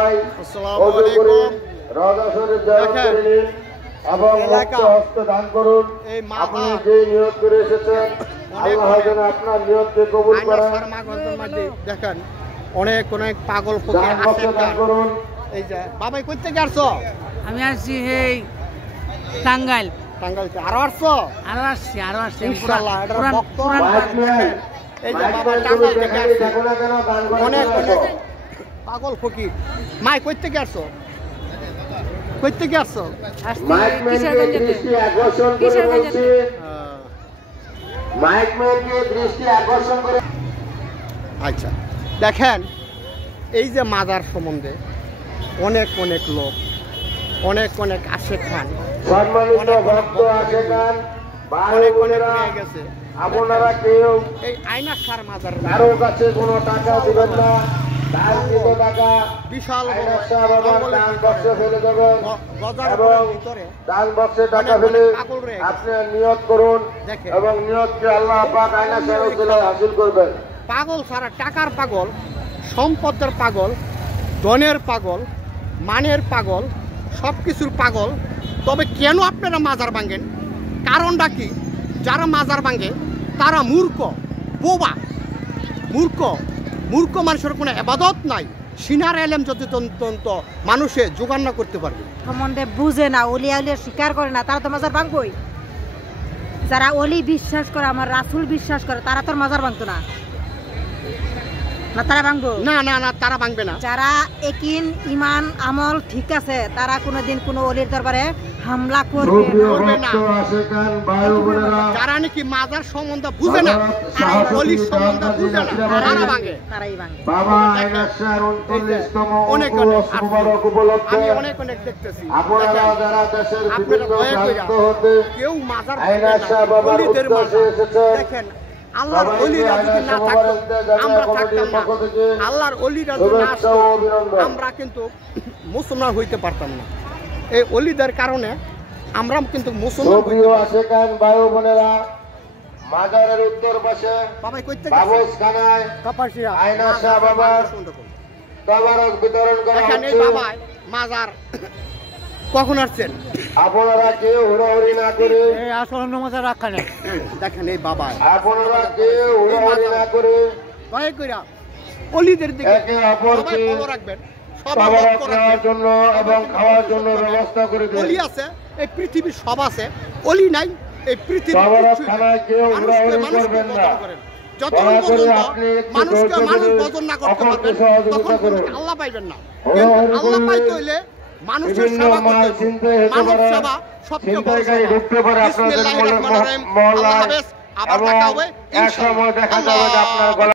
আসসালামু আলাইকুম। রওজা শরীফ জিয়ারত করে নিন এবং হস্ত দান করুন। আপনি যে নিয়ত করে এসেছেন আল্লাহ যেন আপনার নিয়তকে কবুল করেন। দেখেন অনেক অনেক পাগল ফকির দান করুন। এই যে বাবাই কই থেকে আসছো? আমি আসছি এই টাঙ্গাইল। টাঙ্গাইল আরো আসছো? আরো আসছি ইনশাআল্লাহ। এটা ভক্ত এই যে বাবা মাইক টাঙ্গাইল মেয়ে থেকে দেখেন আসছে। দেখো না কেন দান করে অনেক আসো। অনেক পাগল ফকির। মাই কই থেকে আসছো? কই থেকে আসছো? মাইক মেয়েকে দৃষ্টি আকর্ষণ করে বলছি, মাইক মেয়েকে দৃষ্টি আকর্ষণ করে। আচ্ছা দেখেন এই যে মাজার সম্বন্ধে অনেক অনেক লোক অনেক অনেক আশেক খান সম্মানিত ভক্ত আশেকান ভাই অনেক অনেক বোনেরা, হয়ে গেছে। আপনারা কেউ এই আয়না সার মাজার কারো কাছে কোনো টাকা দিবেন না। দানকৃত টাকা বিশাল বড় আয়নার শাহ বাবার দান বক্সে ফেলে দেবেন গজার এবং ভিতরে দান বক্সে টাকা অনেক ফেলে পাগল রয়ে গেছে। আপনি নিয়ত করুন দেখেন। এবং নিয়তকে আল্লাহ পাক আয়নার শাহ রসুলায় হাসিল করবেন। পাগল সারা টাকার পাগল, সম্পদের পাগল, ধনের পাগল, মানের পাগল, সব কিছুর পাগল। তবে কেন আপনারা মাজার ভাঙেন? কারণটা কি? যারা মাজার ভাঙে তারা মূর্খ, বোবা, মূর্খ মানুষের কোনো এবাদত নাই। সিনার এলেম যতন্ত মানুষে জোগাড় না করতে পারবে সম্বন্ধে বুঝে না, অলিয়া উলিয়া স্বীকার করে না, তারা তো মাজার ভাঙবই। যারা অলি বিশ্বাস করে, আমার রাসূল বিশ্বাস করে, তারা তো মাজার ভাঙতো না। না তারা ভাঙবো না না না, তারা ভাঙবে না। যারা একিন ইমান আমল ঠিক আছে তারা কোনোদিন কোনো অলির দরবারে হামলা করবে না। যারা নাকি মাজার সম্বন্ধে বুঝে না, অলির সম্বন্ধে বুঝে না, তারা ভাঙে। তারাই ভাঙে। বাবা আয়নার শাহর 39তম অনেক উরুস মুবারক উপলক্ষে আমি অনেক অনেক দেখতেছি। আপনারা যারা দেশের আপনারা বিভিন্ন দয়া কইরা প্রান্ত হতে কেউ মাজার আয়নার শাহ বাবার অলিদের উদ্দেশ্যে মাজার এসেছেন, দেখেন। আল্লাহর অলিরা যদি না থাকতো আমরা থাকতাম না। আল্লাহর অলিরা যদি না আসতো আমরা কিন্তু মুসলমান হইতে পারতাম না। এই অলিদের কারণে আমরা কিন্তু মুসলমান হইতে পারতাম। আশেকান ভাই বোনেরা, মাজারের উত্তর পাশে বাবাই কইতে বাবুসখানায় আয়নার শাহ বাবার তবারক বিতরণ করা দেখেন এই হচ্ছে। বাবাই মাজার কখন আসছেন? আপনারা কেউ হুড়োহুড়ি না করে, দেখেন এই বাবাই আপনারা কেউ হুড়োহুড়ি না করে দয়া কইরা অলিদের দিকে একে অপরকে সবাই ফলো রাখবেন, সবাই তবারক লক্ষ্য নেওয়ার রাখবেন। জন্য এবং খাওয়ার জন্য ব্যবস্থা করে দিন। অলি আছে এই পৃথিবীর, সব আছে, অলি নাই এই পৃথিবীর। তবারক খানায় কেউ হুড়োহুড়ি করবেন না। যতক্ষণ দয়া করে পর্যন্ত আপনি একটু মানুষকে ধৈর্য মানুষ ধরে বজন না করতে অপরকে পারবেন সহযোগিতা তখন করুন। আল্লাহ পাইবেন না। হুড়োহুড়ি আল্লাহ করলে পাইতে হইলে মানুষের বিভিন্ন সেবা মাল করতে হবে। ছিনতাই হতে মানব পারে, সেবা সবচেয়ে বড় ছিনতাইকারী সেবা। ঢুকতে পারে আপনাদের বিসমিল্লাহির রহমানির রহিম। আল্লাহ মহল্লায় হাফেজ। আবার এবং দেখা হবে এক সময় দেখা যাবে যে আপনার ইনশাআল্লাহ। গলা